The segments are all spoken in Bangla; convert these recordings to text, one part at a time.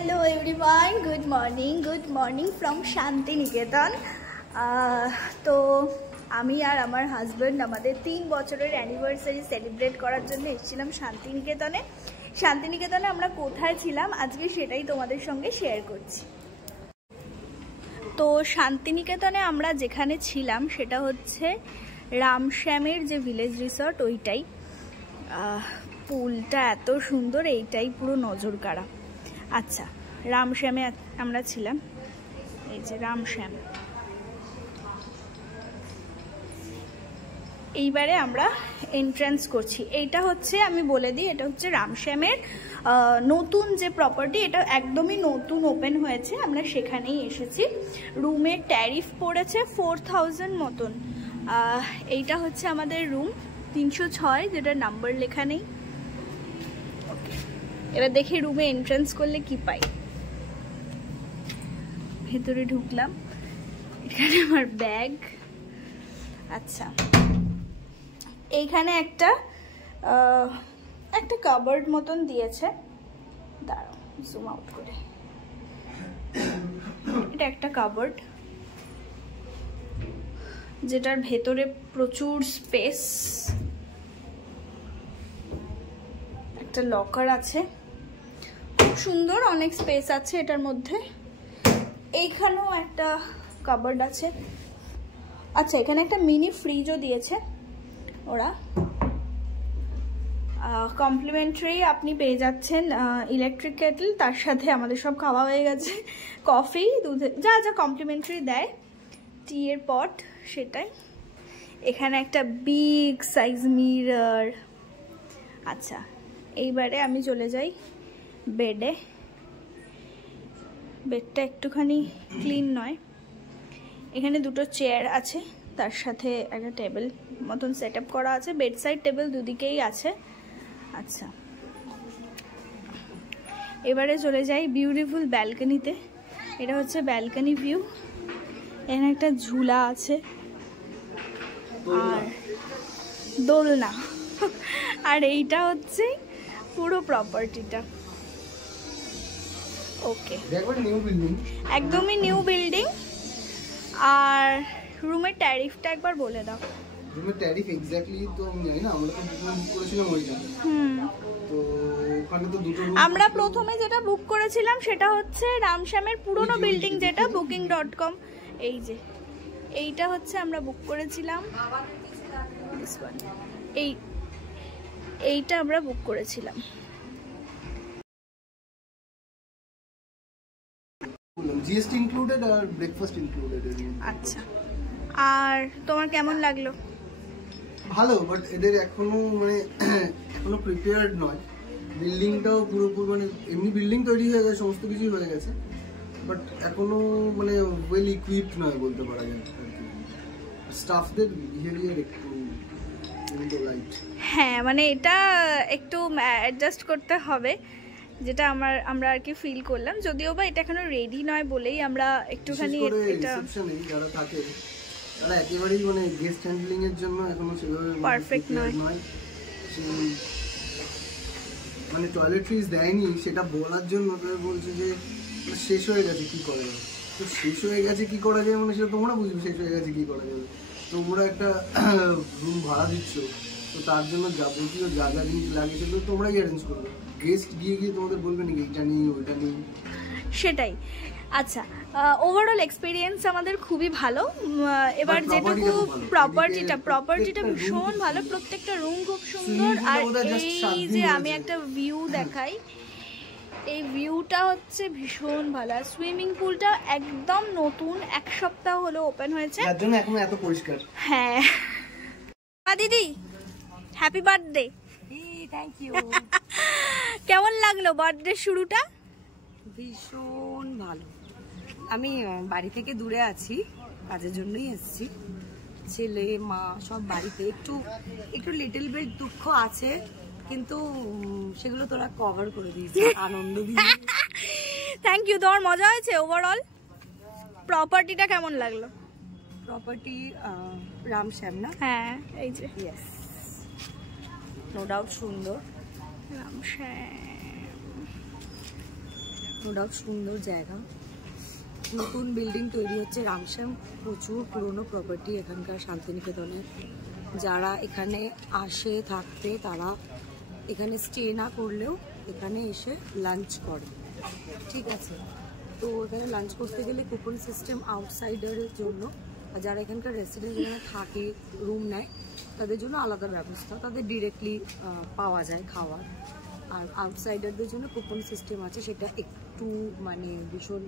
Hello everyone, good morning from Santiniketan. তো আমি আর আমার হাজব্যান্ড আমাদের 3 বছরের অ্যানিভার্সারি সেলিব্রেট করার জন্য এসেছিলাম শান্তিনিকেতনে। শান্তিনিকেতনে আমরা কোথায় ছিলাম আজকে সেটাই তোমাদের সঙ্গে শেয়ার করছি। তো শান্তিনিকেতনে আমরা যেখানে ছিলাম সেটা হচ্ছে রামশ্যামের যে ভিলেজ রিসর্ট, ওইটাই। পুলটা এত সুন্দর, এইটাই পুরো নজর কাড়া। আচ্ছা, রামশ্যামে আমরা ছিলাম, এই যে রামশ্যাম। এইবারে আমরা এন্ট্রান্স করছি। এইটা হচ্ছে, আমি বলে দিই, এটা হচ্ছে রামশ্যামের নতুন যে প্রপার্টি, এটা একদমই নতুন ওপেন হয়েছে, আমরা সেখানেই এসেছি। রুমের ট্যারিফ পড়েছে 4000 মতন। এইটা হচ্ছে আমাদের রুম 306, যেটা নাম্বার লেখা নেই। এবার দেখি রুমে এন্ট্রান্স করলে কি পাই। ভেতরে ঢুকলাম, এখানে আমার ব্যাগ। আচ্ছা, এইখানে একটা কাবার্ড মতন দিয়েছে, দাঁড়াও জুম আউট করে। এটা একটা কাবার্ড, যেটার ভেতরে প্রচুর স্পেস। একটা লকার আছে, খুব সুন্দর, অনেক স্পেস আছে এটার মধ্যে। এইখানেও একটা কাবার্ড আছে। আচ্ছা, এখানে একটা মিনি ফ্রিজও দিয়েছে ওরা। কমপ্লিমেন্টারি আপনি পেয়ে যাচ্ছেন ইলেকট্রিক কেটল, তার সাথে আমাদের সব খাওয়া হয়ে গেছে, কফি, দুধ, যা যা কমপ্লিমেন্টারি দেয়, টি এর পট, সেটাই। এখানে একটা বিগ সাইজ মিরর। আচ্ছা, এইবারে আমি চলে যাই বেডে। বেডটা একটুখানি ক্লিন নয়। এখানে দুটো চেয়ার আছে, তার সাথে একটা টেবিল মতন সেট আপ করা আছে। বেড সাইড টেবিল দুদিকেই আছে। আচ্ছা, এবারে চলে যাই বিউটিফুল ব্যালকনিতে। এটা হচ্ছে ব্যালকনি ভিউ। এখানে একটা ঝুলা আছে আর দোলনা। আর এইটা হচ্ছে পুরো প্রপার্টিটা। ওকে, একদমই নিউ বিল্ডিং। আর রুমের ট্যারিফটা একবার বলে দাও। রুমের ট্যারিফ এক্স্যাক্টলি তো আমি জানি না, আমরা তো বুক করেছিলাম ওইটা। তো ওখানে তো দুটো রুম। আমরা প্রথমে যেটা বুক করেছিলাম সেটা হচ্ছে রামশ্যামের পুরনো বিল্ডিং, যেটা booking.com। এই যে এইটা হচ্ছে আমরা বুক করেছিলাম, এইটা আমরা বুক করেছিলাম। জিএসটি ইনক্লুডেড আর ব্রেকফাস্ট ইনক্লুডেড। আচ্ছা, আর তোমার কেমন লাগলো? ভালো, বাট এদের এখনো প্রিপেয়ার্ড নয়। বিল্ডিংটাও পুরোপুরি এমনি বিল্ডিং তৈরি হয়ে গেছে, সমস্ত কিছুই হয়ে গেছে, বাট এখনো ওয়েল ইকুইপড নয় বলতে পারা যায়। স্টাফদের বিহেভিয়ার একটু রাইট। হ্যাঁ, এটা একটু অ্যাডজাস্ট করতে হবে, যেটা আমরা আর কি ফিল করলাম। যদিও বা এটা এখনো রেডি নয় বলেই আমরা একটুখানি এটা যারা থাকে তারা একেবারেই গেস্ট হ্যান্ডলিং এর জন্য এখনো সেভাবে পারফেক্ট নয়। টয়লেট্রিজ দেয়নি সেটা বলার জন্য বলছে যে শেষ হয়ে গেছে কি করা যাবে। তো শেষ হয়ে গেছে কি করা যায় সেটা তোমরা বুঝবে। শেষ হয়ে গেছে কি করা যাবে, তোমরা একটা রুম ভাড়া দিচ্ছ, তো তার জন্য যাবতীয় যা যা জিনিস লাগে সেগুলো তোমরাই অ্যারেঞ্জ করবে। গেস্ট গিয়ে তোমাদের বলবে নাকি এইটা নেই ওইটা নেই, সেটাই। আচ্ছা, ওভারঅল এক্সপিরিয়েন্স আমাদের খুবই ভালো। এবার যেটুকু প্রপার্টিটা ভীষণ ভালো, প্রত্যেকটা রুম খুব সুন্দর। আর এই যে আমি একটা ভিউ দেখাই, এই ভিউটা হচ্ছে ভীষণ ভালো। আর সুইমিং পুলটা একদম নতুন, 1 সপ্তাহ হলো ওপেন হয়েছে, তার জন্য এখন এত পরিষ্কার। হ্যাঁ দিদি, হ্যাপি বার্থডে। Thank you. কেমন লাগলো বার্থডে শুরুটা? ভীষণ ভালো। আমি বাড়ি থেকে দূরে আছি, কাজের জন্যই এসেছি। ছেলে মা সব বাড়িতে। একটু লিটল বিট দুঃখ আছে, কিন্তু সেগুলো তোরা কভার করে দিয়েছিস আনন্দ দিয়ে। Thank you. তোমার মজা হয়েছে ওভারঅল? প্রপার্টিটা কেমন লাগলো? প্রপার্টি রামশ্যাম না? হ্যাঁ, এই যে ইয়েস, নো ডাউট সুন্দর। রামশ্যাম নো ডাউট সুন্দর জায়গা। নতুন বিল্ডিং তৈরি হচ্ছে রামশ্যাম, প্রচুর পুরনো প্রপার্টি এখানকার শান্তিনিকেতনের। যারা এখানে আসে থাকতে তারা এখানে স্টে না করলেও এখানে এসে লাঞ্চ করে, ঠিক আছে। তো এখানে লাঞ্চ করতে গেলে কুপন সিস্টেম আউটসাইডারের জন্য, আর যারা এখানকার রেসিডেন্ট যেখানে থাকে রুম নেয় তাদের জন্য আলাদা ব্যবস্থা, তাদের ডিরেক্টলি পাওয়া যায় খাওয়ার। আর আউটসাইডারদের জন্য কুপন সিস্টেম আছে, সেটা একটু মানে ভীষণ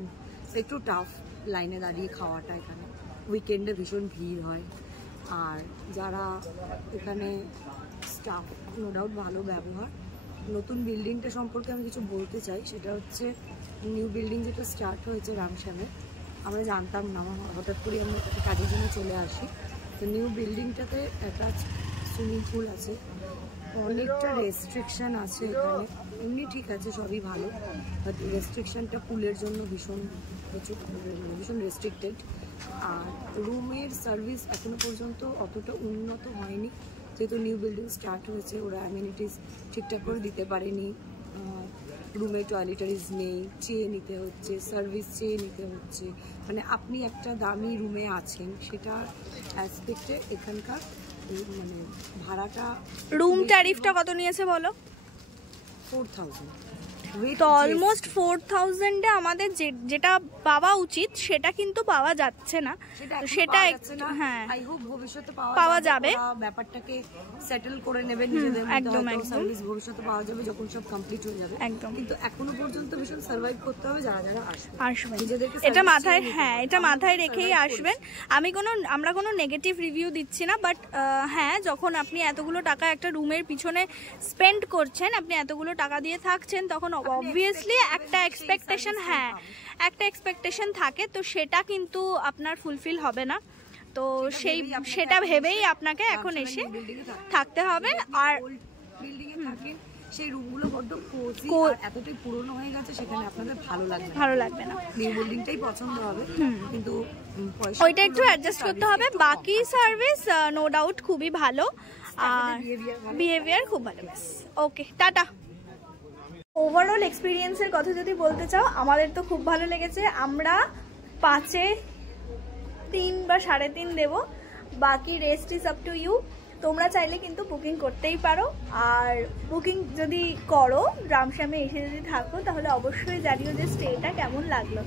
একটু টাফ লাইনে দাঁড়িয়ে খাওয়াটা। এখানে উইকেন্ডে ভীষণ ভিড় হয়। আর যারা এখানে স্টাফ, নো ডাউট ভালো ব্যবহার। নতুন বিল্ডিংটা সম্পর্কে আমি কিছু বলতে চাই, সেটা হচ্ছে নিউ বিল্ডিং যেটা স্টার্ট হয়েছে রামশ্যামে, আমরা জানতাম না, হঠাৎ করে আমরা কাজের জন্য চলে আসি। তো নিউ বিল্ডিংটাতে একটা সুইমিং পুল আছে, অনেকটা রেস্ট্রিকশান আছে এখানে। এমনি ঠিক আছে, সবই ভালো, বাট রেস্ট্রিকশানটা পুলের জন্য ভীষণ রেস্ট্রিক্টেড। আর রুমের সার্ভিস এখনো পর্যন্ত অতটা উন্নত হয়নি, যেহেতু নিউ বিল্ডিং স্টার্ট হয়েছে। ওরা অ্যামিনিটিস ঠিকঠাক করে দিতে পারেনি, রুমে টয়লেটারিজ নেই, চেয়ে নিতে হচ্ছে, সার্ভিস চেয়ে নিতে হচ্ছে। মানে আপনি একটা দামি রুমে আছেন, সেটা অ্যাসপেক্টে এখানকার মানে ভাড়াটা। রুম ট্যারিফটা কত নিয়েছে বলো? 4000। তো অলমোস্ট 4000-এ আমাদের যেটা পাওয়া উচিত সেটা কিন্তু পাওয়া যাচ্ছে না। সেটা হ্যাঁ, আই হোপ ভবিষ্যতে পাওয়া যাবে। ব্যাপারটাকে সেটেল করে নেবে নিজেদের মধ্যে, একদম সার্ভিস ভবিষ্যতে পাওয়া যাবে যখন সব কমপ্লিট হয়ে যাবে। একদম। কিন্তু এখনো পর্যন্ত ভীষণ সার্ভাইভ করতে হবে যারা যারা আসবে। এটা মাথায়, হ্যাঁ এটা মাথায় রেখেই আসবেন। আমরা কোনো নেগেটিভ রিভিউ দিচ্ছি না, বাট হ্যাঁ, যখন আপনি এতগুলো টাকা একটা রুমের পিছনে স্পেন্ড করছেন, আপনি এতগুলো টাকা দিয়ে থাকছেন, তখন অবভিয়াসলি একটা এক্সপেকটেশন, হ্যাঁ একটা এক্সপেকটেশন থাকে, তো সেটা কিন্তু আপনার ফুলফিল হবে না। তো সেটা ভেবেই আপনাকে এখন এসে থাকতে হবে। আর সেই রুমগুলো বড্ড কোজি আর এতটাই পুরনো হয়ে গেছে, সেখানে আপনাদের ভালো লাগবে না। নিউ বিল্ডিংটাই পছন্দ হবে, কিন্তু ওইটা একটু অ্যাডজাস্ট করতে হবে। বাকি সার্ভিস নো ডাউট খুবই ভালো, আর বিহেভিয়ার খুব ভালো। ওকে, টাটা। ওভারঅল এক্সপিরিয়েন্সের কথা যদি বলতে চাও, আমাদের তো খুব ভালো লেগেছে। আমরা 5-এ 3 বা 3.5 দেবো, বাকি rest is up to you. তোমরা চাইলে কিন্তু বুকিং করতেই পারো। আর বুকিং যদি করো, রামশ্যামে এসে যদি থাকো, তাহলে অবশ্যই জানিও যে স্টেটা কেমন লাগলো।